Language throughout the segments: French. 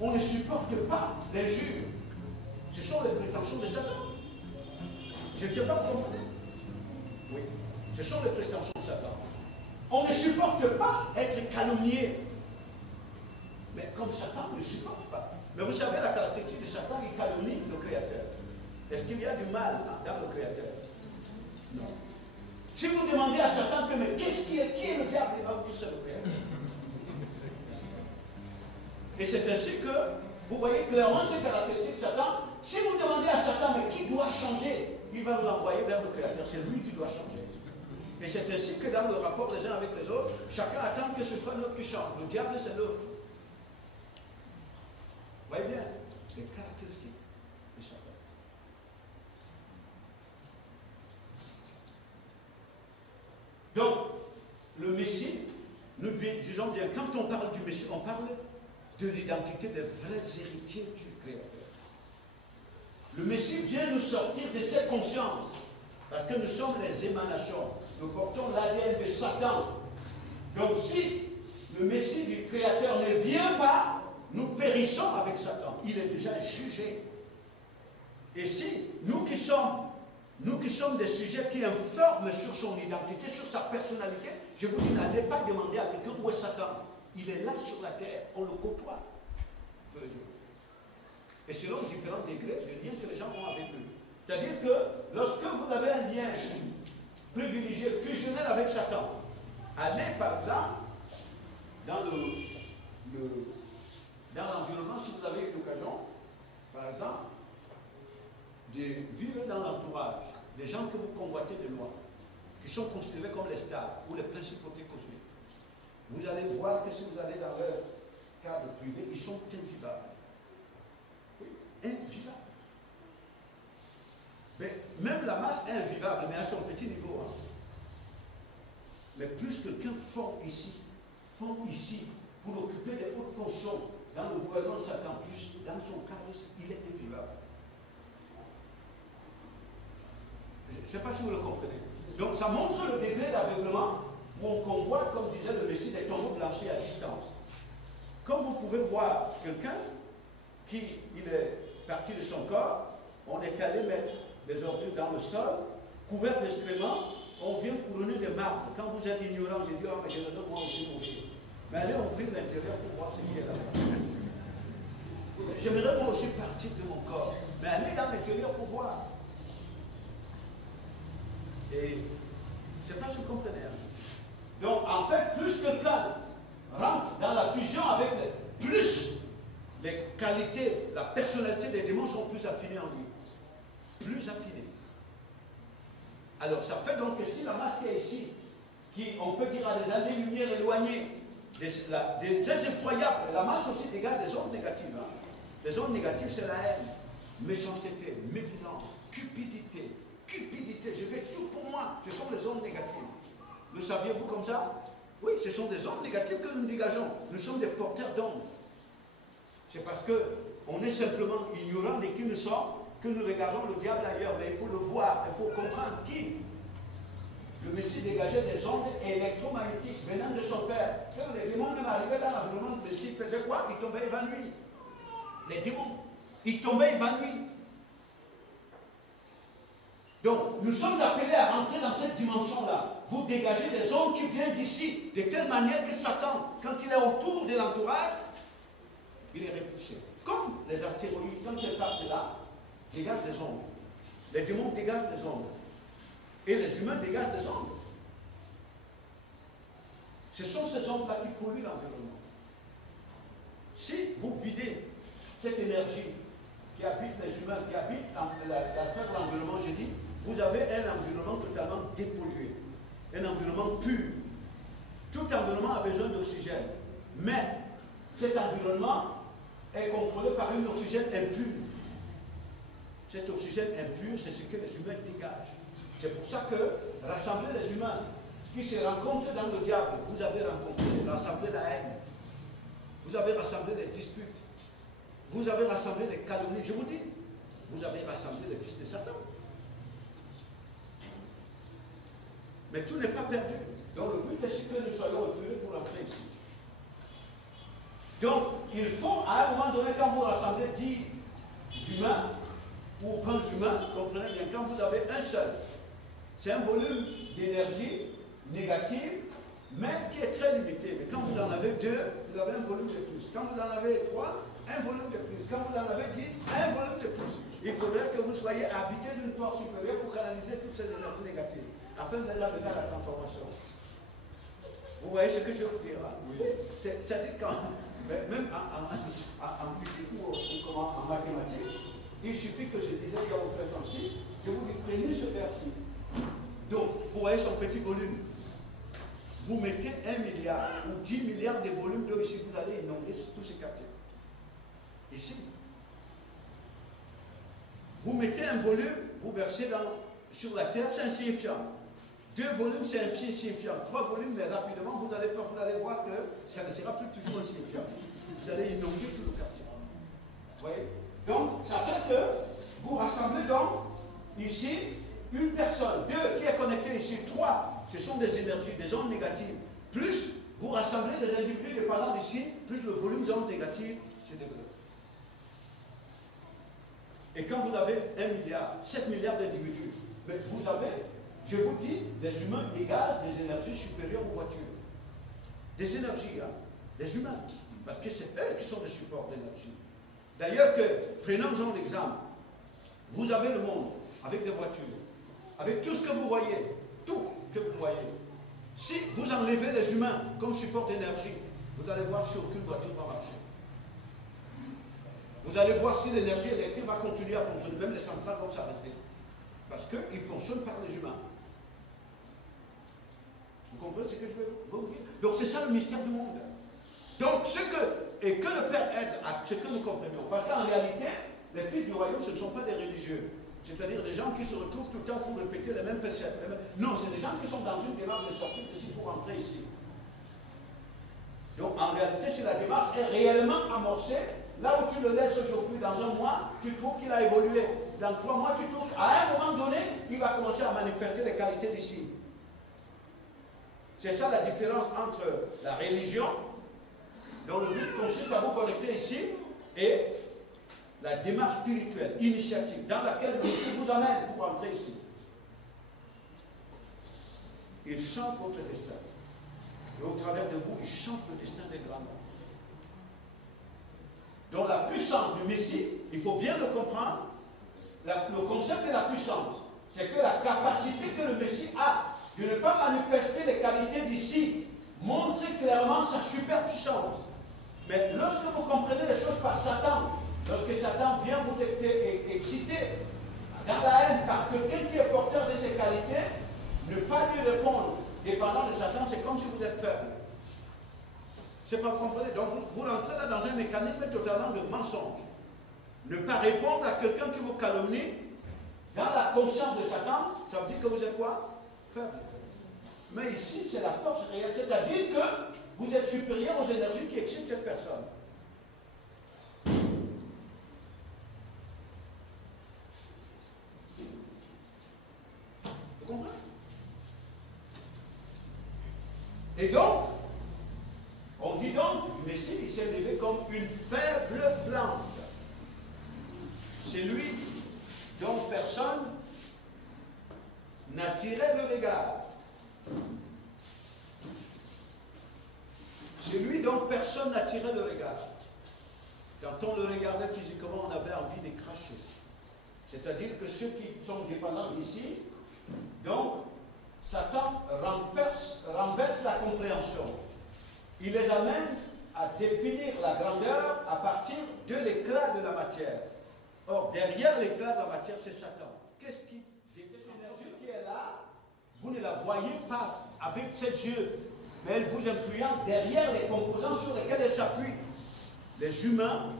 On ne supporte pas l'injure. Ce sont les prétentions de Satan. Je ne sais pas vous comprenez. Oui, ce sont les prétentions de Satan. On ne supporte pas être calomnié. Mais comme Satan ne supporte pas. Mais vous savez la caractéristique de Satan, il calomnie le Créateur. Est-ce qu'il y a du mal dans le Créateur? Non. Si vous demandez à Satan que, mais qui est le diable, il va vous dire c'est le Créateur. Et c'est ainsi que vous voyez clairement ces caractéristiques de Satan. Si vous demandez à Satan, mais qui doit changer, il va vous envoyer vers le Créateur. C'est lui qui doit changer. Et c'est ainsi que dans le rapport les uns avec les autres, chacun attend que ce soit l'autre qui change. Le diable, c'est l'autre. Vous voyez bien les caractéristiques de Satan. Donc, le Messie, nous disons bien, quand on parle du Messie, on parle de l'identité des vrais héritiers du Créateur. Le Messie vient nous sortir de cette conscience, parce que nous sommes les émanations. Nous portons l'ADN de Satan. Donc si le Messie du Créateur ne vient pas, nous périssons avec Satan. Il est déjà jugé. Et si nous qui sommes des sujets qui informent sur son identité, sur sa personnalité, je vous dis, n'allez pas demander à quelqu'un où est Satan. Il est là sur la terre, on le côtoie tous les jours. Et selon différents degrés de liens que les gens ont avec lui. C'est-à-dire que lorsque vous avez un lien privilégié, fusionnel avec Satan, allez par exemple dans l'environnement, si vous avez l'occasion, par exemple, de vivre dans l'entourage des gens que vous convoitez de loin, qui sont considérés comme les stars ou les principautés cosmiques. Vous allez voir que si vous allez dans leur cadre privé, ils sont invivables. Oui, invivables. Mais même la masse est invivable, mais à son petit niveau. Hein. Mais plus quelqu'un fond ici pour occuper des hautes fonctions dans le gouvernement de Satan, plus dans son cadre, il est invivable. Je ne sais pas si vous le comprenez. Donc ça montre le degré d'aveuglement où on convoite, comme disait le Messie, des tombeaux blanchis à distance. Comme vous pouvez voir quelqu'un qui il est parti de son corps, on est allé mettre des ordures dans le sol, couvert d'excréments, on vient couronner des marbres. Quand vous êtes ignorant, j'ai dit, oh, mais je le donne moi aussi mon Dieu. Mais allez ouvrir l'intérieur pour voir ce qui est là. J'aimerais moi aussi partir de mon corps. Mais allez dans l'intérieur pour voir. Et je ne sais pas si vous comprenez. Hein. Donc, en fait, plus quelqu'un rentre dans la fusion avec plus les qualités, la personnalité des démons sont plus affinées en lui. Plus affinées. Alors, ça fait donc que si la masse qui est ici, qui, on peut dire, à des années-lumière éloignées, des effroyables, la masse aussi dégage des ondes négatives. Hein. Les ondes négatives, c'est la haine, méchanceté, médisance, cupidité, je fais tout pour moi. Ce sont les ondes négatives. Le saviez-vous comme ça? Oui, ce sont des ondes négatives que nous dégageons. Nous sommes des porteurs d'ondes. C'est parce qu'on est simplement ignorant de qui nous sommes que nous regardons le diable ailleurs. Mais il faut le voir, il faut comprendre qui. Le Messie dégageait des ondes électromagnétiques venant de son Père. Quand les démons même arrivaient dans l'environnement du Messie, ils faisaient quoi? Ils tombaient évanouis. Les démons, ils tombaient évanouis. Donc, nous sommes appelés à rentrer dans cette dimension-là. Vous dégagez des ondes qui viennent d'ici, de telle manière que Satan, quand il est autour de l'entourage, il est repoussé. Comme les astéroïdes, quand elles partent de là, dégagent des ondes. Les démons dégagent des ondes. Et les humains dégagent des ondes. Ce sont ces ondes-là qui polluent l'environnement. Si vous videz cette énergie qui habite les humains, qui habite la sphère de l'environnement, j'ai dit, vous avez un environnement totalement dépollué, un environnement pur. Tout environnement a besoin d'oxygène, mais cet environnement est contrôlé par un oxygène impur. Cet oxygène impur, c'est ce que les humains dégagent. C'est pour ça que rassembler les humains qui se rencontrent dans le diable, vous avez rassemblé la haine, vous avez rassemblé les disputes, vous avez rassemblé les calomnies. Je vous dis, vous avez rassemblé les fils de Satan. Mais tout n'est pas perdu. Donc le but est que nous soyons épurés pour entrer ici. Donc, il faut, à un moment donné, quand vous rassemblez 10 humains, ou 20 humains, comprenez bien, quand vous avez un seul, c'est un volume d'énergie négative, mais qui est très limité. Mais quand vous en avez 2, vous avez un volume de plus. Quand vous en avez 3, un volume de plus. Quand vous en avez 10, un volume de plus. Il faudrait que vous soyez habité d'une force supérieure pour canaliser toutes ces énergies négatives, afin de les amener à la transformation. Vous voyez ce que je veux dire, hein? Oui. C'est-à-dire quand, même en physique ou en mathématiques, il suffit que je disais il y a au frère Francis, je vous dis prenez ce vers-ci. Donc, vous voyez son petit volume. Vous mettez 1 milliard ou 10 milliards de volumes d'eau ici, vous allez inonder tous ces quartiers. Ici. Vous mettez un volume, vous versez sur la terre, c'est insignifiant. 2 volumes, c'est insignifiant. 3 volumes, mais rapidement, vous allez voir que ça ne sera plus toujours insignifiant. Vous allez inonder tout le quartier. Vous voyez? Donc, ça fait que vous rassemblez donc ici une personne, 2 qui est connectée ici, 3, ce sont des énergies, des ondes négatives. Plus vous rassemblez des individus dépendants d'ici, plus le volume d'ondes négatives se développe. Et quand vous avez 1 milliard, 7 milliards d'individus, vous avez, je vous dis, des humains égales des énergies supérieures aux voitures. Des énergies, hein, des humains. Parce que c'est eux qui sont des supports d'énergie. D'ailleurs, prenons l'exemple. Vous avez le monde avec des voitures, avec tout ce que vous voyez, tout que vous voyez. Si vous enlevez les humains comme support d'énergie, vous allez voir si aucune voiture va marcher. Vous allez voir si l'énergie électrique va continuer à fonctionner, même les centrales vont s'arrêter. Parce qu'ils fonctionnent par les humains. Vous comprenez ce que je veux vous dire? Donc c'est ça le mystère du monde. Donc que le Père aide à ce que nous comprenions. Parce qu'en réalité, les fils du royaume, ce ne sont pas des religieux. C'est-à-dire des gens qui se retrouvent tout le temps pour répéter les mêmes préceptes. Non, c'est des gens qui sont dans une démarche de sortir d'ici pour entrer ici. Donc en réalité, si la démarche est réellement amorcée, là où tu le laisses aujourd'hui, dans un mois, tu trouves qu'il a évolué. Dans 3 mois, tu trouves qu'à un moment donné, il va commencer à manifester les qualités d'ici. C'est ça la différence entre la religion, dont le but consiste à vous connecter ici, et la démarche spirituelle, initiative, dans laquelle le Messie vous amène pour entrer ici. Il change votre destin. Et au travers de vous, il change le destin des grands hommes. Donc la puissance du Messie, il faut bien le comprendre, le concept de la puissance, c'est que la capacité que le Messie a de ne pas manifester les qualités d'ici, montre clairement sa super puissance. Mais lorsque vous comprenez les choses par Satan, lorsque Satan vient vous exciter dans la haine par quelqu'un qui est porteur de ses qualités, ne pas lui répondre dépendant de Satan, c'est comme si vous êtes faible. C'est pas comprenez. Donc vous rentrez là dans un mécanisme totalement de mensonge. Ne pas répondre à quelqu'un qui vous calomnie, dans la conscience de Satan, ça veut dire que vous êtes quoi? Faible. Mais ici, c'est la force réelle. C'est-à-dire que vous êtes supérieur aux énergies qui excitent cette personne. Vous comprenez? Et donc, on dit donc, du Messie, il s'est levé comme une faible plante. C'est lui dont personne n'attirait le regard. C'est lui dont personne n'attirait le regard. Quand on le regardait physiquement, on avait envie de cracher. C'est-à-dire que ceux qui sont dépendants d'ici, donc, Satan renverse la compréhension. Il les amène à définir la grandeur à partir de l'éclat de la matière. Or, derrière l'éclat de la matière, c'est Satan. Qu'est-ce qui... Cette énergie qui est là, vous ne la voyez pas avec ses yeux, mais elle vous influence derrière les composants sur lesquels elle s'appuie. Les humains,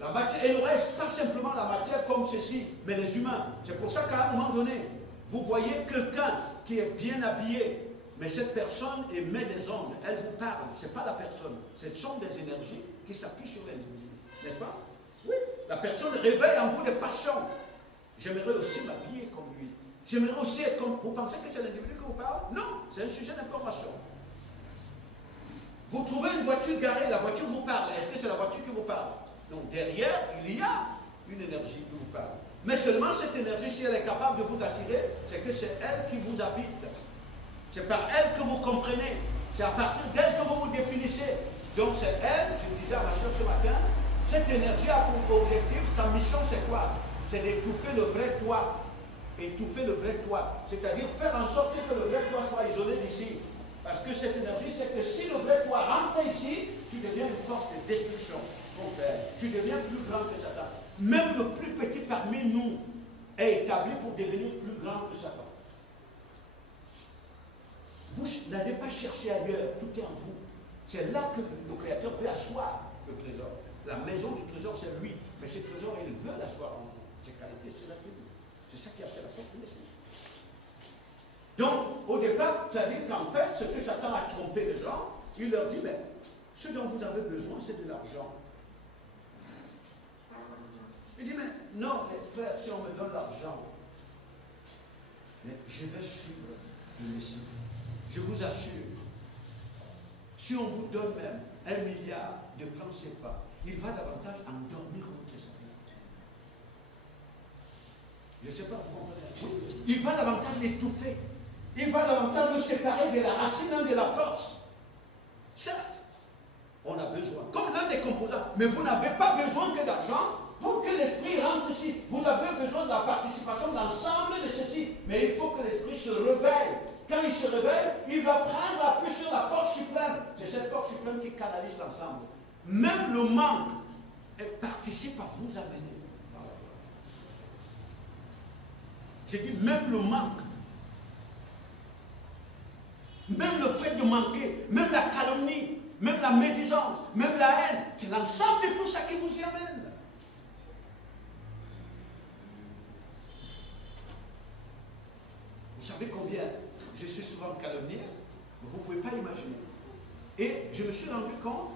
la matière, elle ne reste pas simplement la matière comme ceci, mais les humains. C'est pour ça qu'à un moment donné, vous voyez quelqu'un qui est bien habillé, mais cette personne émet des ondes, elle vous parle, ce n'est pas la personne, ce sont des énergies qui s'appuient sur l'individu, n'est-ce pas? Oui, la personne réveille en vous des passions. J'aimerais aussi m'habiller comme lui. J'aimerais aussi être comme... Vous pensez que c'est l'individu qui vous parle? Non, c'est un sujet d'information. Vous trouvez une voiture garée, la voiture vous parle. Est-ce que c'est la voiture qui vous parle? Donc derrière, il y a une énergie qui vous parle. Mais seulement cette énergie, si elle est capable de vous attirer, c'est que c'est elle qui vous habite. C'est par elle que vous comprenez. C'est à partir d'elle que vous vous définissez. Donc c'est elle, je disais à ma soeur ce matin, cette énergie a pour objectif, sa mission c'est quoi? C'est d'étouffer le vrai toi. Étouffer le vrai toi. C'est-à-dire faire en sorte que le vrai toi soit isolé d'ici. Parce que cette énergie, c'est que si le vrai toi rentre ici, tu deviens une force de destruction. Tu deviens plus grand que Satan. Même le plus petit parmi nous est établi pour devenir plus grand que Satan. Vous n'allez pas chercher ailleurs, tout est en vous. C'est là que le Créateur veut asseoir le trésor. La maison du trésor, c'est lui. Mais ce trésor, il veut l'asseoir en vous. Ses qualités, c'est la tribu. C'est ça qui a fait la porte de l'esprit. Donc, au départ, ça dit qu'en fait, ce que Satan a trompé les gens, il leur dit, mais ce dont vous avez besoin, c'est de l'argent. Il dit, mais non, mes frères, si on me donne l'argent, mais je vais suivre le Messie. Je vous assure, si on vous donne même 1 milliard de francs CFA, il va davantage endormir votre esprit. Je ne sais pas, vous comprenez. Il va davantage l'étouffer. Il va davantage le séparer de la racine de la force. Certes, on a besoin, comme l'un des composants, mais vous n'avez pas besoin que d'argent pour que l'esprit rentre ici. Vous avez besoin de la participation de l'ensemble de ceci. Mais il faut que l'esprit se réveille. Quand il se réveille, il va prendre appui sur la force suprême. C'est cette force suprême qui canalise l'ensemble. Même le manque, elle participe à vous amener. J'ai dit même le manque. Même le fait de manquer, même la calomnie, même la médisance, même la haine, c'est l'ensemble de tout ça qui vous y amène. Vous savez combien je suis souvent calomnié? Vous ne pouvez pas imaginer. Et je me suis rendu compte,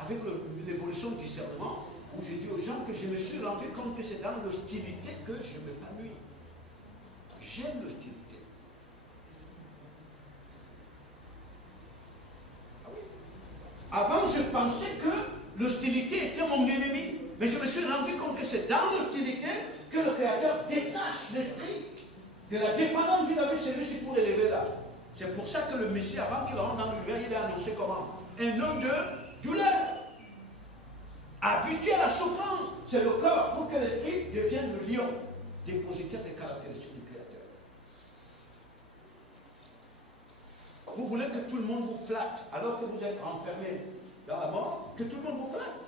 avec l'évolution du discernement, où j'ai dit aux gens que je me suis rendu compte que c'est dans l'hostilité que je m'épanouis. J'aime l'hostilité. Avant, je pensais que l'hostilité était mon ennemi. Mais je me suis rendu compte que c'est dans l'hostilité que le Créateur détache l'esprit de la dépendance vis-à-vis de celui-ci pour l'élever là. C'est pour ça que le Messie, avant qu'il rentre dans l'univers, il est annoncé comment? Un homme de douleur. Habitué à la souffrance. C'est le corps pour que l'esprit devienne le lion, dépositaire des caractéristiques du Créateur. Vous voulez que tout le monde vous flatte alors que vous êtes enfermé dans la mort, que tout le monde vous flatte,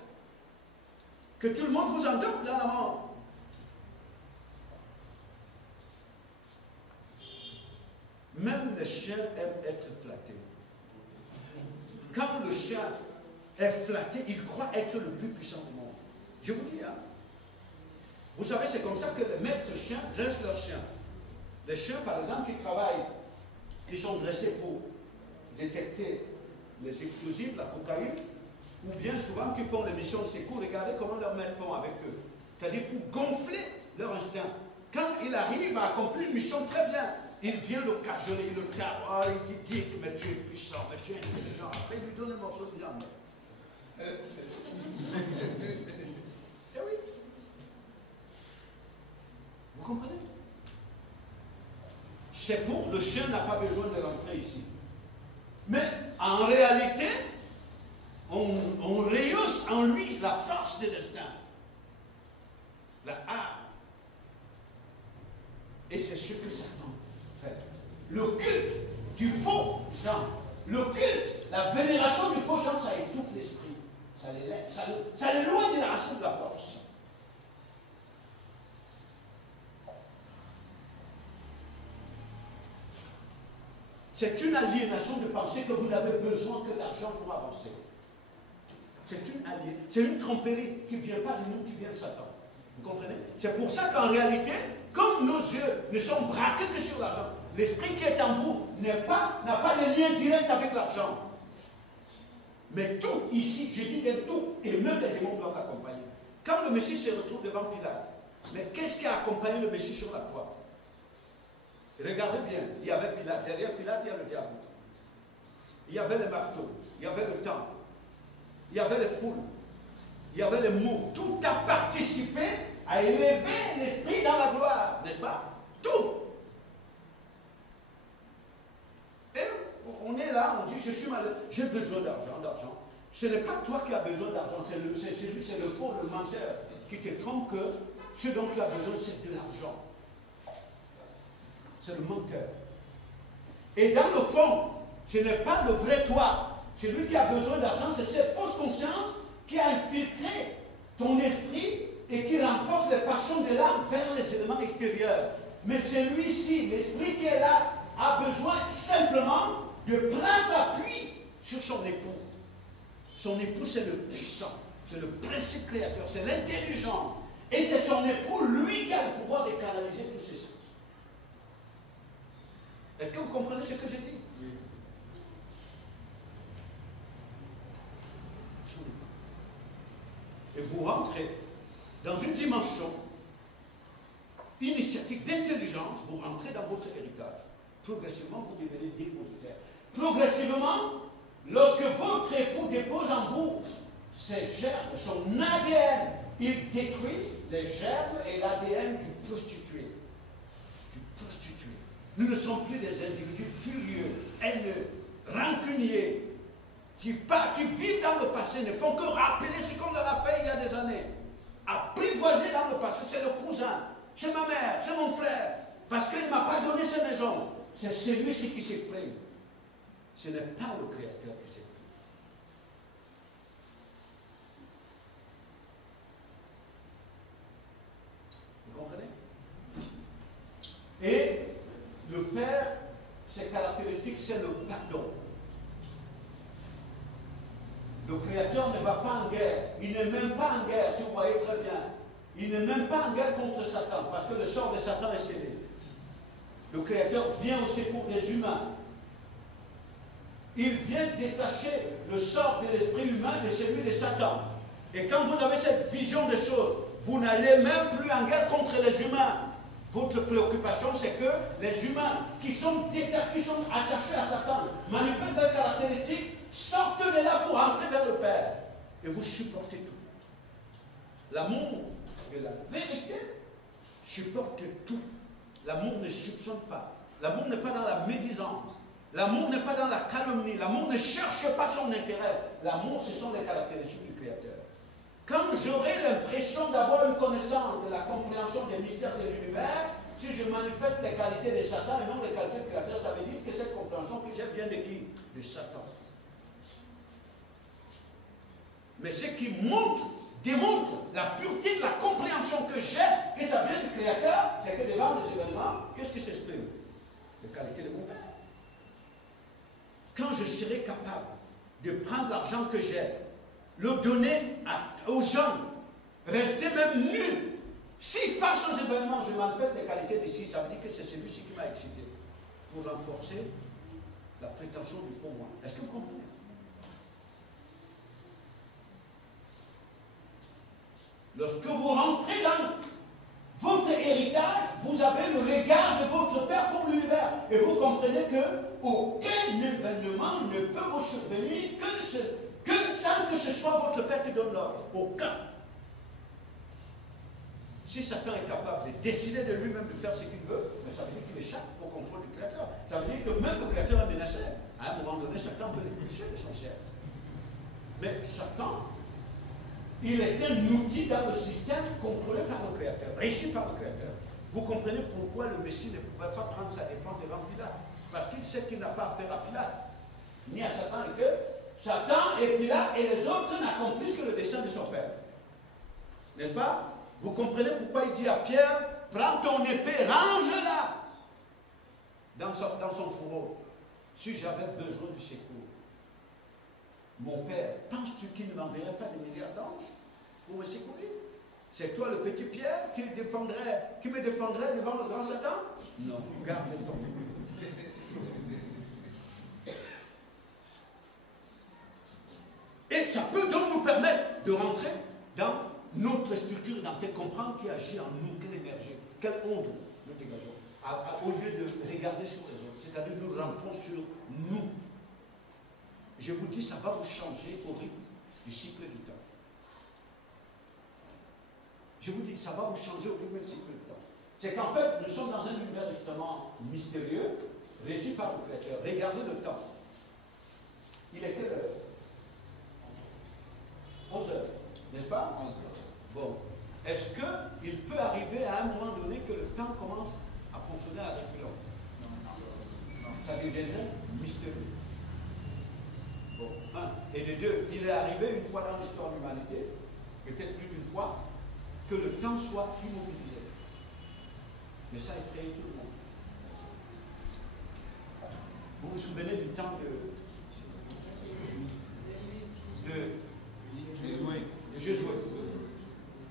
que tout le monde vous endorme dans la mort. Même les chiens aiment être flattés. Quand le chien est flatté, il croit être le plus puissant du monde. Je vous dis, hein. Vous savez, c'est comme ça que les maîtres chiens dressent leurs chiens. Les chiens, par exemple, qui travaillent, qui sont dressés pour détecter les explosifs, la cocaïne, ou bien souvent qui font les missions de secours, regardez comment leurs maîtres font avec eux. C'est-à-dire pour gonfler leur instinct. Quand il arrive à accomplir une mission très bien, il vient le cajoler, il le tape, oh, il dit Dick, mais tu es puissant, mais tu es intelligent. Après, il lui donne un morceau de viande. Eh oui. Vous comprenez? C'est pour le chien n'a pas besoin de rentrer ici. Mais en réalité, on rehausse en lui la force de l'instinct, la âme. Et c'est ce que Satan fait. Le culte du faux Jean, le culte, la vénération du faux Jean, ça étouffe l'esprit. Ça l'éloigne de la racine de la force. C'est une aliénation de penser que vous n'avez besoin que d'argent pour avancer. C'est une tromperie qui ne vient pas de nous, qui vient de Satan. Vous comprenez? C'est pour ça qu'en réalité, comme nos yeux ne sont braqués que sur l'argent, l'esprit qui est en vous n'a pas de lien direct avec l'argent. Mais tout ici, je dis bien tout, et même les démons doivent l'accompagner. Quand le Messie se retrouve devant Pilate, mais qu'est-ce qui a accompagné le Messie sur la croix? Regardez bien, il y avait Pilate, derrière Pilate, il y a le diable. il y avait les marteaux, il y avait le temps, il y avait les foules, il y avait les mots. Tout a participé à élever l'esprit dans la gloire, n'est-ce pas? Tout. Et on est là, on dit, je suis malade, j'ai besoin d'argent. Ce n'est pas toi qui as besoin d'argent, c'est le faux, le menteur, qui te trompe que ce dont tu as besoin, c'est de l'argent. C'est le menteur. Et dans le fond, ce n'est pas le vrai toi. Celui qui a besoin d'argent, c'est cette fausse conscience qui a infiltré ton esprit et qui renforce les passions de l'âme vers les éléments extérieurs. Mais celui-ci, l'esprit qui est là, a besoin simplement de prendre appui sur son époux. Son époux, c'est le puissant, c'est le principe créateur, c'est l'intelligent. Et c'est son époux, lui, qui a le pouvoir de canaliser tout ceci. Est-ce que vous comprenez ce que j'ai dit? Oui. Et vous rentrez dans une dimension initiatique d'intelligence, vous rentrez dans votre héritage. Progressivement, vous devenez dépositaire. Progressivement, lorsque votre époux dépose en vous ses germes, son ADN, il détruit les germes et l'ADN du prostitué. Nous ne sommes plus des individus furieux, haineux, rancuniers, qui vivent dans le passé, ne font que rappeler ce qu'on leur a fait il y a des années. Apprivoiser dans le passé, c'est le cousin, c'est ma mère, c'est mon frère, parce qu'il ne m'a pas donné ses maisons. C'est celui-ci qui s'exprime. Ce n'est pas le Créateur qui s'exprime. Vous comprenez? Et le Père, ses caractéristiques, c'est le pardon. Le Créateur ne va pas en guerre. Il n'est même pas en guerre, si vous voyez très bien. Il n'est même pas en guerre contre Satan, parce que le sort de Satan est scellé. Le Créateur vient au secours des humains. Il vient détacher le sort de l'esprit humain de celui de Satan. Et quand vous avez cette vision des choses, vous n'allez même plus en guerre contre les humains. Votre préoccupation, c'est que les humains qui sont attachés à Satan, manifestent leurs caractéristiques, sortent de là pour entrer vers le Père. Et vous supportez tout. L'amour de la vérité supporte tout. L'amour ne soupçonne pas. L'amour n'est pas dans la médisance. L'amour n'est pas dans la calomnie. L'amour ne cherche pas son intérêt. L'amour, ce sont les caractéristiques du Créateur. Quand j'aurai l'impression d'avoir une connaissance de la compréhension des mystères de l'univers, si je manifeste les qualités de Satan et non les qualités du Créateur, ça veut dire que cette compréhension que j'ai vient de qui? De Satan. Mais ce qui démontre la pureté de la compréhension que j'ai, que ça vient du Créateur, c'est que devant les événements, qu'est-ce qui s'exprime? Les qualités de mon Père. Quand je serai capable de prendre l'argent que j'ai, le donner aux gens, rester même nul. Si face aux événements, je manifeste les qualités d'ici, ça veut dire que c'est celui-ci qui m'a excité pour renforcer la prétention du faux moi. Est-ce que vous comprenez? Lorsque vous rentrez dans votre héritage, vous avez le regard de votre Père pour l'univers. Et vous comprenez qu'aucun événement ne peut vous survenir que sans que ce soit votre Père qui donne l'ordre. Aucun. Si Satan est capable de décider de lui-même de faire ce qu'il veut, mais ça veut dire qu'il échappe au contrôle du Créateur. Ça veut dire que même le Créateur est menacé. À un moment donné, Satan peut l'expulser de son ciel. Mais Satan, il est un outil dans le système contrôlé par le Créateur, régi par le Créateur. Vous comprenez pourquoi le Messie ne pouvait pas prendre sa défense devant Pilate? Parce qu'il sait qu'il n'a pas affaire à Pilate, ni à Satan, et que Satan et Pilate et les autres n'accomplissent que le dessein de son Père. N'est-ce pas? Vous comprenez pourquoi il dit à Pierre, prends ton épée, range-la dans son fourreau. Si j'avais besoin du secours, mon Père, penses-tu qu'il ne m'enverrait pas des milliards d'anges pour me secourir? C'est toi le petit Pierre qui me défendrait devant le grand Satan? Non, garde ton épée. Et ça peut donc nous permettre de rentrer dans notre structure identitaire, comprendre qui agit en nous, quelle énergie, quelle onde nous dégageons, au lieu de regarder sur les autres. C'est-à-dire nous rentrons sur nous. je vous dis, ça va vous changer au rythme du cycle du temps. Je vous dis, ça va vous changer au rythme du cycle du temps. C'est qu'en fait, nous sommes dans un univers extrêmement mystérieux, régi par le Créateur. Regardez le temps. Il est quelle heure? 11 heures, n'est-ce pas? 11 heures. Bon. Est-ce qu'il peut arriver à un moment donné que le temps commence à fonctionner à reculons? Non. Ça deviendrait mystérieux. Bon, un. Et de deux, il est arrivé une fois dans l'histoire de l'humanité, peut-être plus d'une fois, que le temps soit immobilisé. Mais ça effraie tout le monde. Vous vous souvenez du temps de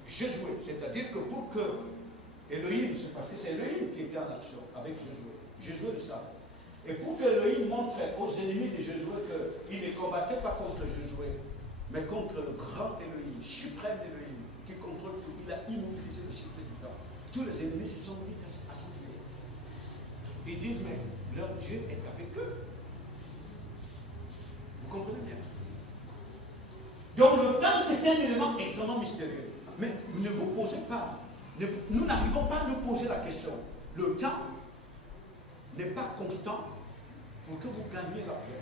Josué. C'est-à-dire que pour que Elohim, c'est parce que c'est Elohim qui était en action avec Josué le savait. Et pour que Elohim montre aux ennemis de Josué qu'il ne combattait pas contre Josué, mais contre le grand Elohim, suprême Elohim, qui contrôle tout, il a immobilisé le cycle du temps. Tous les ennemis se sont mis à s'enfuir. Ils disent, mais leur Dieu est avec eux. Vous comprenez bien? Donc le temps, c'est un élément extrêmement mystérieux. Mais ne vous posez pas, nous n'arrivons pas à nous poser la question. Le temps n'est pas constant pour que vous gagniez la paix.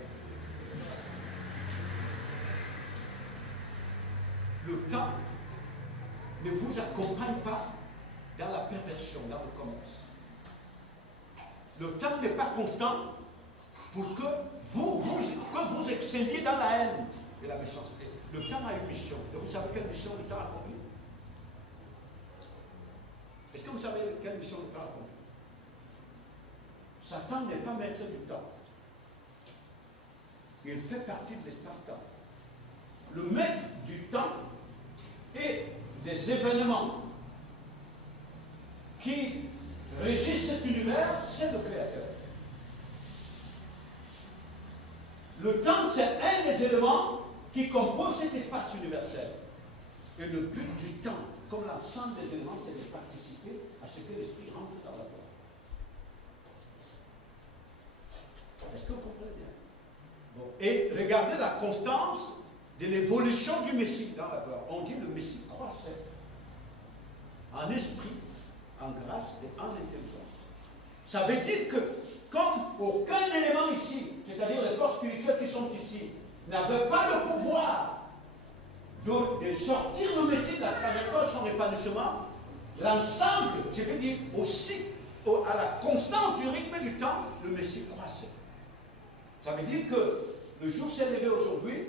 Le temps ne vous accompagne pas dans la perversion, dans le commerce. Le temps n'est pas constant pour que vous excelliez dans la haine et la méchanceté. Le temps a une mission. Et vous savez quelle mission le temps accomplit? Est-ce que vous savez quelle mission le temps accomplit? Satan n'est pas maître du temps. Il fait partie de l'espace-temps. Le maître du temps et des événements qui régissent cet univers, c'est le Créateur. Le temps, c'est un des éléments qui compose cet espace universel. Et le but du temps, comme l'ensemble des éléments, c'est de participer à ce que l'esprit rentre dans la voie. Est-ce que vous comprenez bien? Bon. Et regardez la constance de l'évolution du Messie dans la gloire. On dit que le Messie croissait en esprit, en grâce et en intelligence. Ça veut dire que, comme aucun élément ici, c'est-à-dire les forces spirituelles qui sont ici, n'avaient pas le pouvoir de sortir le Messie de la trajectoire de son épanouissement, l'ensemble, je veux dire, aussi à la constance du rythme du temps, le Messie croissait. Ça veut dire que le jour s'est levé aujourd'hui,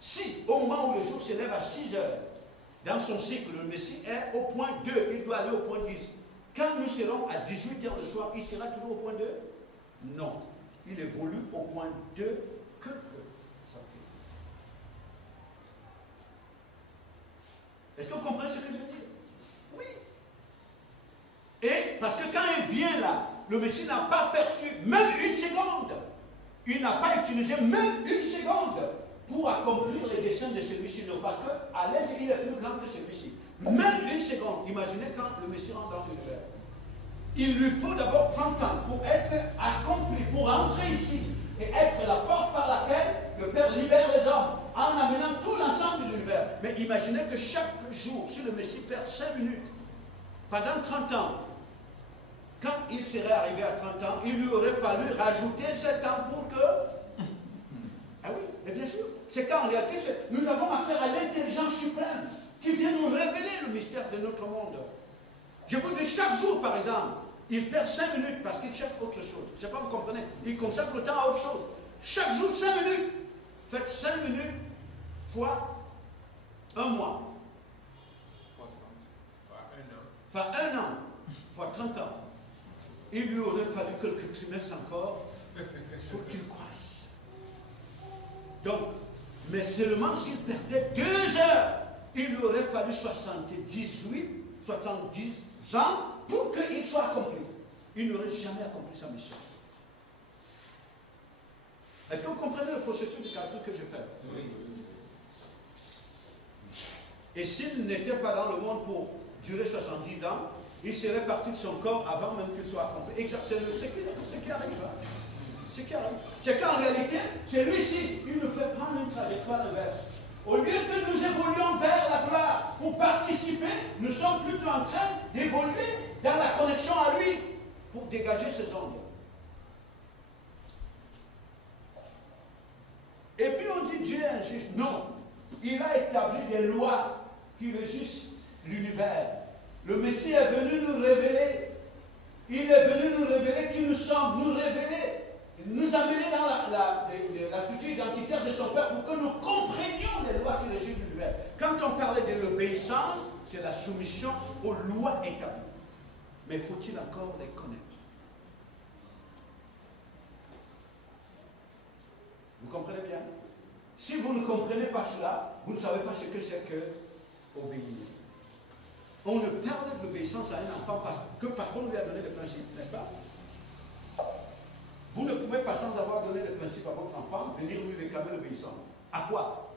si au moment où le jour s'élève à 6 heures, dans son cycle, le Messie est au point 2, il doit aller au point 10. Quand nous serons à 18 heures le soir, il sera toujours au point 2? Non. Il évolue au point 2 que Est-ce que vous comprenez ce que je veux dire? Oui. Et parce que quand il vient là, le Messie n'a pas perçu même une seconde. Il n'a pas utilisé même une seconde pour accomplir les desseins de celui-ci. Non, parce qu'à l'aise, il est plus grand que celui-ci. Même une seconde. Imaginez quand le Messie rentre dans l'univers. Il lui faut d'abord 30 ans pour être accompli, pour entrer ici et être la force par laquelle le Père libère les hommes en amenant tout l'ensemble de l'univers. Mais imaginez que chaque jour, si le Messie perd 5 minutes, pendant 30 ans, quand il serait arrivé à 30 ans, il lui aurait fallu rajouter 7 ans pour que... Ah oui, mais bien sûr. C'est qu'en réalité, nous avons affaire à l'intelligence suprême qui vient nous révéler le mystère de notre monde. Je vous dis, chaque jour, par exemple, il perd 5 minutes parce qu'il cherche autre chose. Je ne sais pas, vous comprenez? Il consacre le temps à autre chose. Chaque jour, 5 minutes. Faites 5 minutes fois 1 mois. Enfin, 1 an fois 30 ans. Il lui aurait fallu quelques trimestres encore pour qu'il croisse. Donc, mais seulement s'il perdait 2 heures, il lui aurait fallu 70 ans pour qu'il soit accompli. Il n'aurait jamais accompli sa mission. Est-ce que vous comprenez le processus de calcul que je fais? Oui. Et s'il n'était pas dans le monde pour durer 70 ans, il serait parti de son corps avant même qu'il soit accompli. C'est ce qui arrive. Hein? C'est qu'en réalité, celui-ci, il nous fait prendre une trajectoire inverse. Au lieu que nous évoluions vers la gloire pour participer, nous sommes plutôt en train d'évoluer dans la connexion à lui pour dégager ses ombres. Et puis on dit Dieu est injuste. Non, il a établi des lois qui régissent l'univers. Le Messie est venu nous révéler. Il est venu nous révéler qui nous sommes, nous révéler, nous amener dans la structure identitaire de son Père pour que nous comprenions les lois qui régissent l'univers. Quand on parlait de l'obéissance, c'est la soumission aux lois établies. Mais faut-il encore les connaître? Vous comprenez bien? Si vous ne comprenez pas cela, vous ne savez pas ce que c'est que obéir. On ne parle de l'obéissance à un enfant parce qu'on lui a donné le principe, n'est-ce pas? Vous ne pouvez pas, sans avoir donné le principe à votre enfant, venir lui réclamer l'obéissance. À quoi?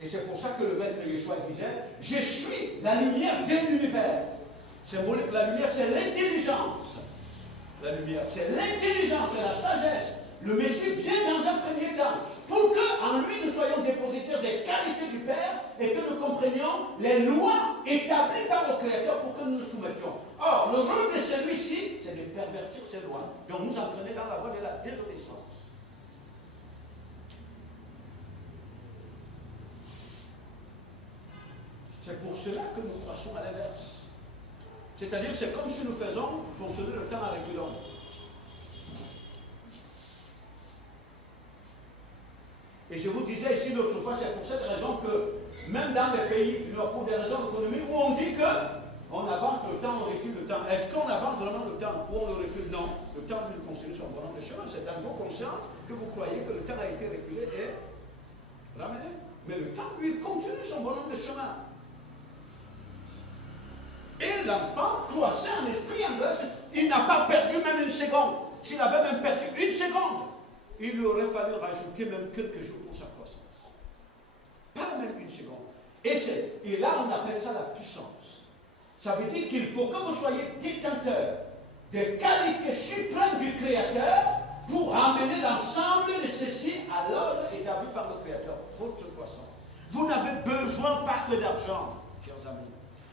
Et c'est pour ça que le maître Yeshua disait, je suis la lumière de l'univers. Symbolique, la lumière, c'est l'intelligence. La lumière, c'est l'intelligence, c'est la sagesse. Le Messie vient dans un premier temps pour qu'en lui nous soyons dépositaires des qualités du Père et que nous comprenions les lois établies par le Créateur pour que nous nous soumettions. Or, le rôle de celui-ci, c'est de pervertir ces lois, donc nous entraîner dans la voie de la désobéissance. C'est pour cela que nous croissons à l'inverse. C'est-à-dire, c'est comme si nous faisons fonctionner le temps à reculons. Et je vous disais ici l'autre fois, c'est pour cette raison que, même dans les pays du Nord, pour des raisons économiques, où on dit qu'on avance le temps, on recule le temps. Est-ce qu'on avance vraiment le temps ou on le recule? Non. Le temps, lui, continue son bonhomme de chemin. C'est dans vos consciences que vous croyez que le temps a été reculé et ramené. Mais le temps, lui, continue son bonhomme de chemin. Et l'enfant, croissant en esprit, en grâce, il n'a pas perdu même une seconde. S'il avait même perdu une seconde, il lui aurait fallu rajouter même quelques jours pour sa croissance. Pas même une seconde. Et là, on appelle ça la puissance. Ça veut dire qu'il faut que vous soyez détenteurs des qualités suprêmes du Créateur pour amener l'ensemble de ceci à l'ordre établi par le Créateur, votre croissance. Vous n'avez besoin pas que d'argent, chers amis.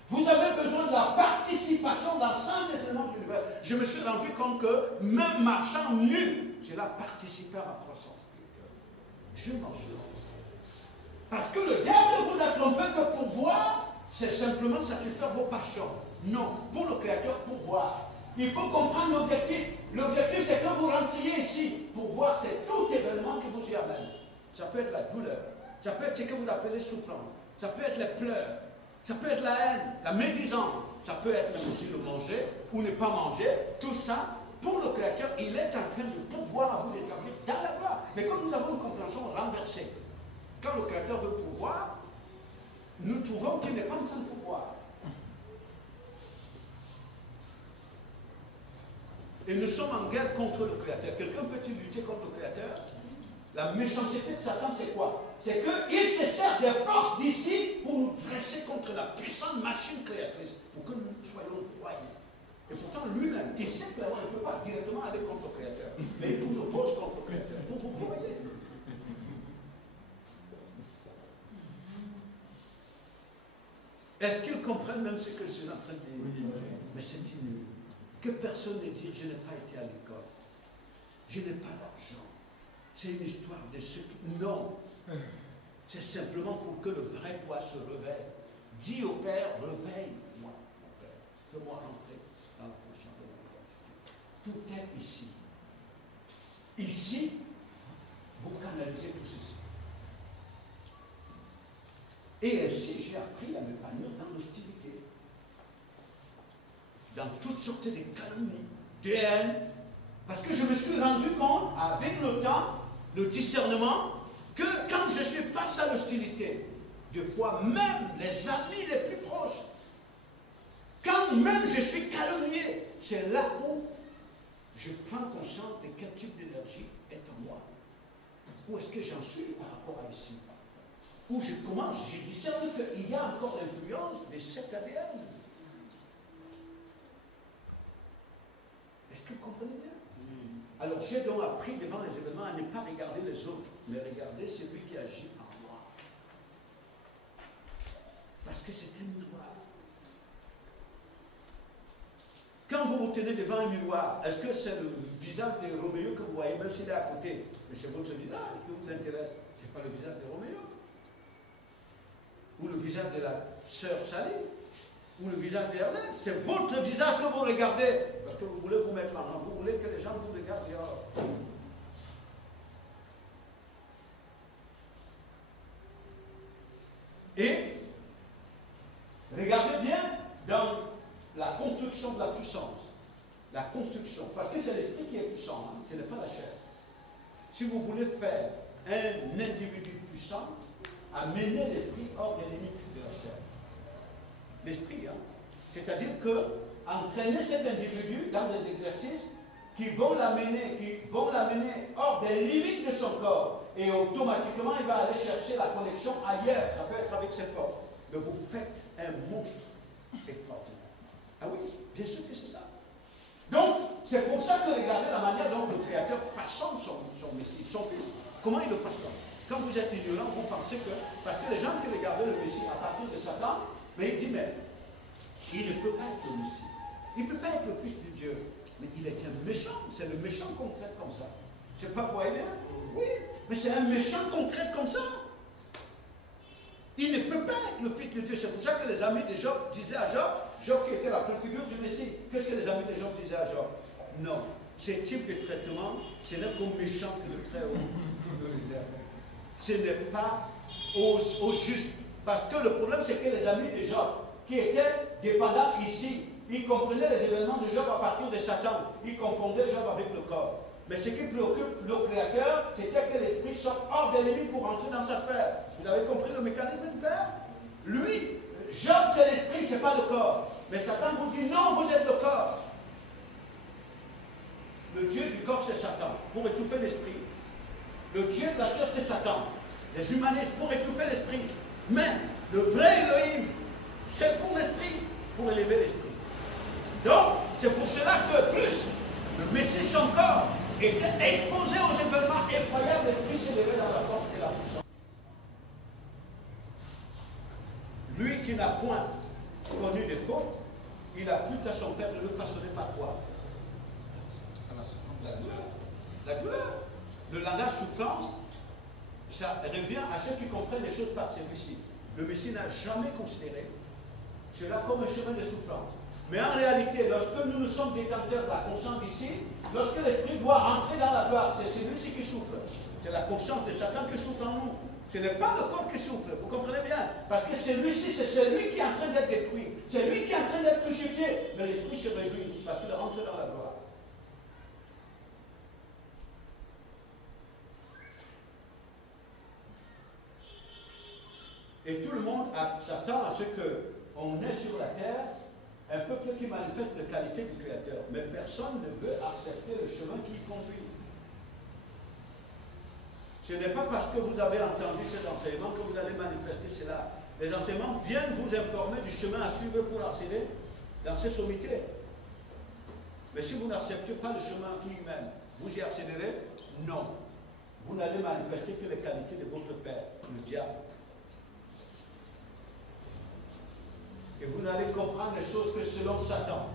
Vous avez besoin de la participation d'ensemble des éléments de l'univers. Je me suis rendu compte que même marchant nu, cela participait à ma croissance spirituelle. Je m'en suis rendu. Parce que le diable vous a trompé que pour voir, c'est simplement satisfaire vos passions. Non, pour le Créateur, pour voir. Il faut comprendre l'objectif. L'objectif, c'est que vous rentriez ici. Pour voir, c'est tout événement qui vous y amène. Ça peut être la douleur. Ça peut être ce que vous appelez souffrance. Ça peut être les pleurs. Ça peut être la haine, la médisance. Ça peut être même aussi le manger ou ne pas manger. Tout ça, pour le Créateur, il est en train de pouvoir vous établir dans la gloire. Mais comme nous avons une compréhension renversée, quand le Créateur veut pouvoir, nous trouvons qu'il n'est pas en train de pouvoir. Et nous sommes en guerre contre le Créateur. Quelqu'un peut-il lutter contre le Créateur? La méchanceté de Satan, c'est quoi? C'est qu'il se sert des forces d'ici pour nous dresser contre la puissante machine créatrice, pour que nous soyons broyés. Et pourtant, lui-même, il sait clairement, il ne peut pas directement aller contre le Créateur, mais il vous oppose contre le Créateur pour vous broyer. Est-ce qu'ils comprennent même ce que je suis en train de dire? Oui. Mais c'est inutile. Que personne ne dise, je n'ai pas été à l'école, je n'ai pas d'argent. C'est une histoire de ce qui... Non. C'est simplement pour que le vrai toi se réveille. Dis au Père, réveille-moi, mon Père. Fais-moi rentrer dans la conscience de mon Père. Tout est ici. Ici, vous canalisez tout ceci. Et ainsi, j'ai appris à m'épanouir dans l'hostilité. Dans toutes sortes de calomnies, de haine. Parce que je me suis rendu compte, avec le temps, le discernement, que quand je suis face à l'hostilité, des fois même les amis les plus proches, quand même je suis calomnié, c'est là où je prends conscience de quel type d'énergie est en moi. Où est-ce que j'en suis par rapport à ici? Où je commence, je discerne qu'il y a encore l'influence de cet ADN. Est-ce que vous comprenez bien? Alors j'ai donc appris devant les événements à ne pas regarder les autres, mais regarder celui qui agit en moi. Parce que c'est un miroir. Quand vous vous tenez devant un miroir, est-ce que c'est le visage de Roméo que vous voyez, même s'il est à côté? Mais c'est votre visage qui vous intéresse. Ce n'est pas le visage de Roméo. Ou le visage de la sœur Sally. Ou le visage d'Ernest. C'est votre visage que vous regardez. Parce que vous voulez vous mettre en avant. Vous voulez que les gens vous regardent dehors. Et regardez bien dans la construction de la puissance. La construction. Parce que c'est l'esprit qui est puissant, hein, ce n'est pas la chair. Si vous voulez faire un individu puissant, amenez l'esprit hors des limites de la chair. L'esprit, hein. C'est-à-dire que entraîner cet individu dans des exercices qui vont l'amener hors des limites de son corps. Et automatiquement, il va aller chercher la connexion ailleurs. Ça peut être avec ses forces. Mais vous faites un monstre extraordinaire. Ah oui, bien sûr que c'est ça. Donc, c'est pour ça que regardez la manière dont le Créateur façonne son Messie, son Fils. Comment il le façonne? Quand vous êtes ignorant, vous pensez que... Parce que les gens qui regardaient le Messie à partir de Satan, mais il dit, mais il ne peut pas être le Messie. Il ne peut pas être le Fils de Dieu. Mais il est un méchant. C'est le méchant qu'on traite comme ça. Je ne sais pas, vous voyez bien? Oui, mais c'est un méchant qu'on traite comme ça. Il ne peut pas être le Fils de Dieu. C'est pour ça que les amis de Job disaient à Job, Job qui était la préfigure du Messie, qu'est-ce que les amis de Job disaient à Job? Non, ce type de traitement, ce n'est qu'au méchant que le Très-Haut nous réserve. Ce n'est pas au juste. Parce que le problème, c'est que les amis de Job, qui étaient dépendants ici, ils comprenaient les événements de Job à partir de Satan. Ils confondaient Job avec le corps. Mais ce qui préoccupe le Créateur, c'était que l'esprit sorte hors des limites pour entrer dans sa sphère. Vous avez compris le mécanisme du Père? Lui, Job, c'est l'esprit, c'est pas le corps. Mais Satan vous dit non, vous êtes le corps. Le Dieu du corps, c'est Satan, pour étouffer l'esprit. Le Dieu de la chair, c'est Satan. Les humanistes, pour étouffer l'esprit. Mais le vrai Elohim, c'est pour l'esprit, pour élever l'esprit. Donc, c'est pour cela que plus le Messie, son corps, était exposé aux événements effroyables, l'esprit s'élevait dans la force et la puissance. Lui qui n'a point connu de faute, il a plu à son Père de le façonner par quoi? La douleur. La douleur. Le langage souffrance, ça revient à ceux qui comprennent les choses par celui-ci. Le Messie n'a jamais considéré cela comme un chemin de souffrance. Mais en réalité, lorsque nous sommes détenteurs de la conscience ici, lorsque l'esprit doit entrer dans la gloire, c'est celui-ci qui souffre. C'est la conscience de Satan qui souffre en nous. Ce n'est pas le corps qui souffre, vous comprenez bien? Parce que celui-ci, c'est celui qui est en train d'être détruit. C'est lui qui est en train d'être crucifié. Mais l'esprit se réjouit parce qu'il rentre dans la gloire. Et tout le monde s'attend à ce qu'on est sur la terre un peuple qui manifeste les qualités du Créateur. Mais personne ne veut accepter le chemin qui y conduit. Ce n'est pas parce que vous avez entendu ces enseignements que vous allez manifester cela. Les enseignements viennent vous informer du chemin à suivre pour accéder dans ces sommités. Mais si vous n'acceptez pas le chemin qui y mène, vous y accéderez? Non. Vous n'allez manifester que les qualités de votre Père, le diable. Et vous n'allez comprendre les choses que selon Satan.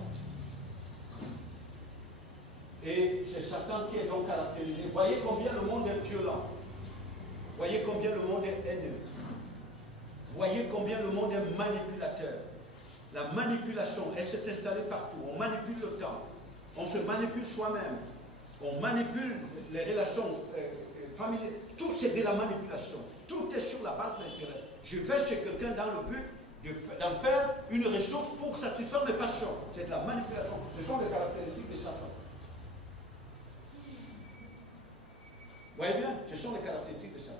Et c'est Satan qui est donc caractérisé. Voyez combien le monde est violent. Voyez combien le monde est haineux. Voyez combien le monde est manipulateur. La manipulation, elle s'est installée partout. On manipule le temps. On se manipule soi-même. On manipule les relations familiales. Tout c'est de la manipulation. Tout est sur la base de l'intérêt. Je vais chez quelqu'un dans le but d'en faire une ressource pour satisfaire mes passions. C'est de la manipulation. Ce sont les caractéristiques de Satan. Vous voyez bien? Ce sont les caractéristiques de Satan.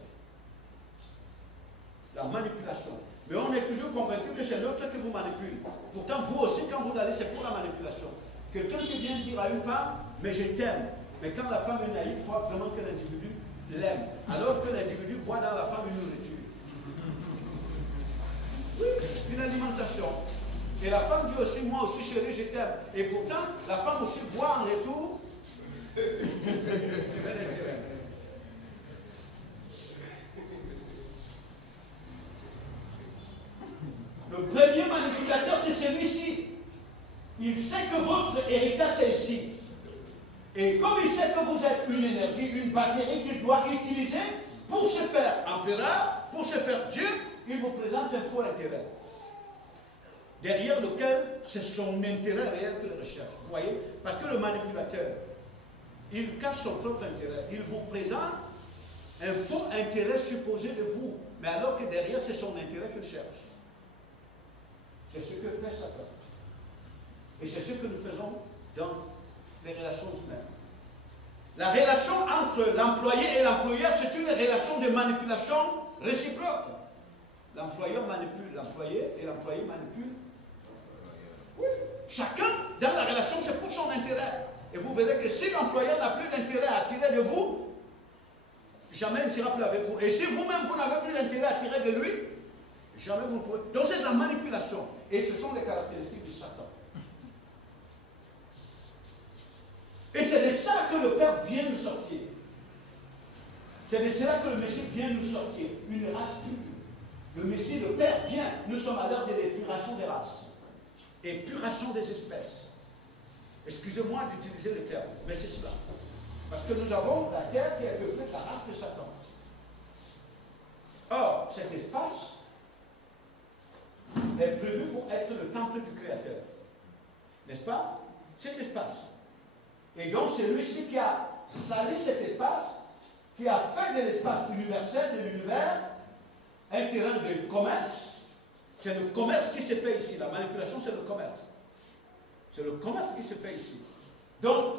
La manipulation. Mais on est toujours convaincu que c'est l'autre qui vous manipule. Pourtant, vous aussi, quand vous allez, c'est pour la manipulation. Quelqu'un qui vient dire à une femme, mais je t'aime. Mais quand la femme est naïve, croit vraiment que l'individu l'aime. Alors que l'individu voit dans la femme une nourriture. Oui, une alimentation. Et la femme dit aussi, moi aussi chérie, je t'aime. Et pourtant, la femme aussi voit en retour. Le premier manipulateur, c'est celui-ci. Il sait que votre héritage est ici. Et comme il sait que vous êtes une énergie, une batterie qu'il doit utiliser pour se faire empereur, pour se faire Dieu, il vous présente un faux intérêt. Derrière lequel c'est son intérêt réel qu'il recherche. Vous voyez? Parce que le manipulateur, il cache son propre intérêt. Il vous présente un faux intérêt supposé de vous. Mais alors que derrière, c'est son intérêt qu'il cherche. C'est ce que fait Satan. Et c'est ce que nous faisons dans les relations humaines. La relation entre l'employé et l'employeur, c'est une relation de manipulation réciproque. L'employeur manipule l'employé et l'employé manipule. Oui. Chacun, dans la relation, c'est pour son intérêt. Et vous verrez que si l'employeur n'a plus d'intérêt à tirer de vous, jamais il ne sera plus avec vous. Et si vous-même, vous n'avez plus d'intérêt à tirer de lui, jamais vous ne pouvez. Donc c'est de la manipulation. Et ce sont les caractéristiques de Satan. Et c'est de ça que le Père vient nous sortir. C'est de cela que le Messie vient nous sortir. Une race pure. Le Messie, le Père vient. Nous sommes à l'heure de l'épuration des races. Épuration des espèces. Excusez-moi d'utiliser le terme, mais c'est cela. Parce que nous avons la terre qui est peuplée de la race de Satan. Or, cet espace est prévu pour être le temple du Créateur. N'est-ce pas? Cet espace. Et donc, c'est lui-ci qui a sali cet espace, qui a fait de l'espace universel, de l'univers, un terrain de commerce. C'est le commerce qui se fait ici. La manipulation, c'est le commerce. C'est le commerce qui se fait ici. Donc,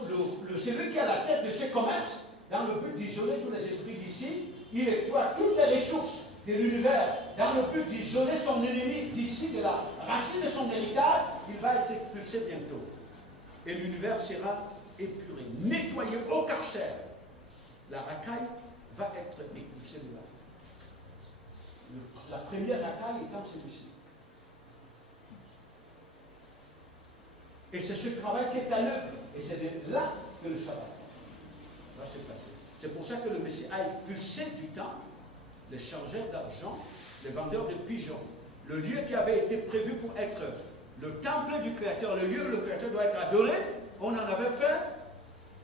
celui qui a la tête de ce commerce, dans le but d'isoler tous les esprits d'ici, il exploite toutes les ressources de l'univers, dans le but d'isoler son ennemi d'ici, de la racine de son héritage, il va être expulsé bientôt. Et l'univers sera épuré, nettoyé au karcher. La racaille va être expulsée de là. La première racaille étant celui-ci. Et c'est ce travail qui est à l'œuvre. Et c'est de là que le Shabbat va se passer. C'est pour ça que le Messie a expulsé du temps les changeurs d'argent, les vendeurs de pigeons. Le lieu qui avait été prévu pour être le temple du Créateur, le lieu où le Créateur doit être adoré, on en avait fait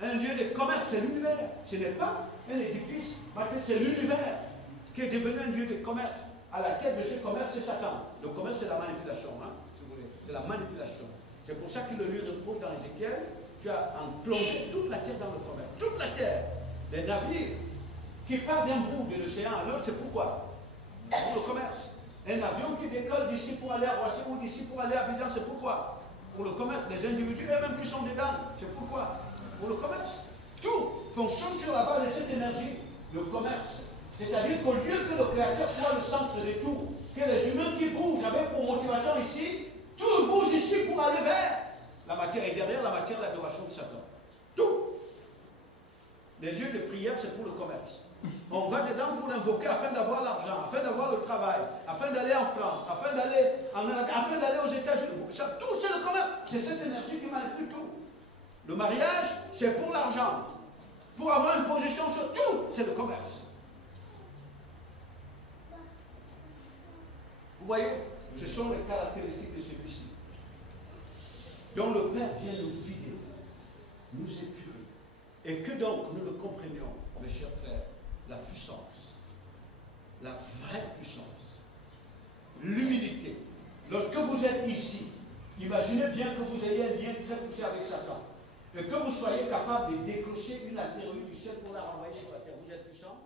un lieu de commerce. C'est l'univers. Ce n'est pas un édifice, c'est l'univers qui est devenu un lieu de commerce. À la tête de ce commerce, c'est Satan. Le commerce, c'est la manipulation, hein, si vous voulez. C'est la manipulation. C'est pour ça que le lieu repose dans Ézéchiel. Tu as plongé toute la terre dans le commerce. Toute la terre. Les navires qui partent d'un bout de l'océan à l'autre, c'est pourquoi? Pour le commerce. Un avion qui décolle d'ici pour aller à Roissy ou d'ici pour aller à Abidjan, c'est pourquoi? Pour le commerce. Les individus eux-mêmes qui sont dedans, c'est pourquoi? Pour le commerce. Tout fonctionne sur la base de cette énergie. Le commerce. C'est-à-dire qu'au lieu que le Créateur soit le centre de tout, que les humains qui bougent avec pour motivation ici, tout bouge ici pour aller vers la matière. Et derrière la matière, l'adoration de Satan. Tout. Les lieux de prière, c'est pour le commerce. On va dedans pour l'invoquer afin d'avoir l'argent, afin d'avoir le travail, afin d'aller en France, afin d'aller en Amérique, afin d'aller aux États-Unis. Tout, c'est le commerce. C'est cette énergie qui manipule tout. Le mariage, c'est pour l'argent. Pour avoir une position sur tout, c'est le commerce. Vous voyez, ce sont les caractéristiques de celui-ci. Donc le Père vient nous vider, nous épurer. Et que donc nous le comprenions, mes chers frères, la puissance, la vraie puissance, l'humilité. Lorsque vous êtes ici, imaginez bien que vous ayez un lien très poussé avec Satan. Et que vous soyez capable de décrocher une artillerie du ciel pour la renvoyer sur la terre. Vous êtes puissant.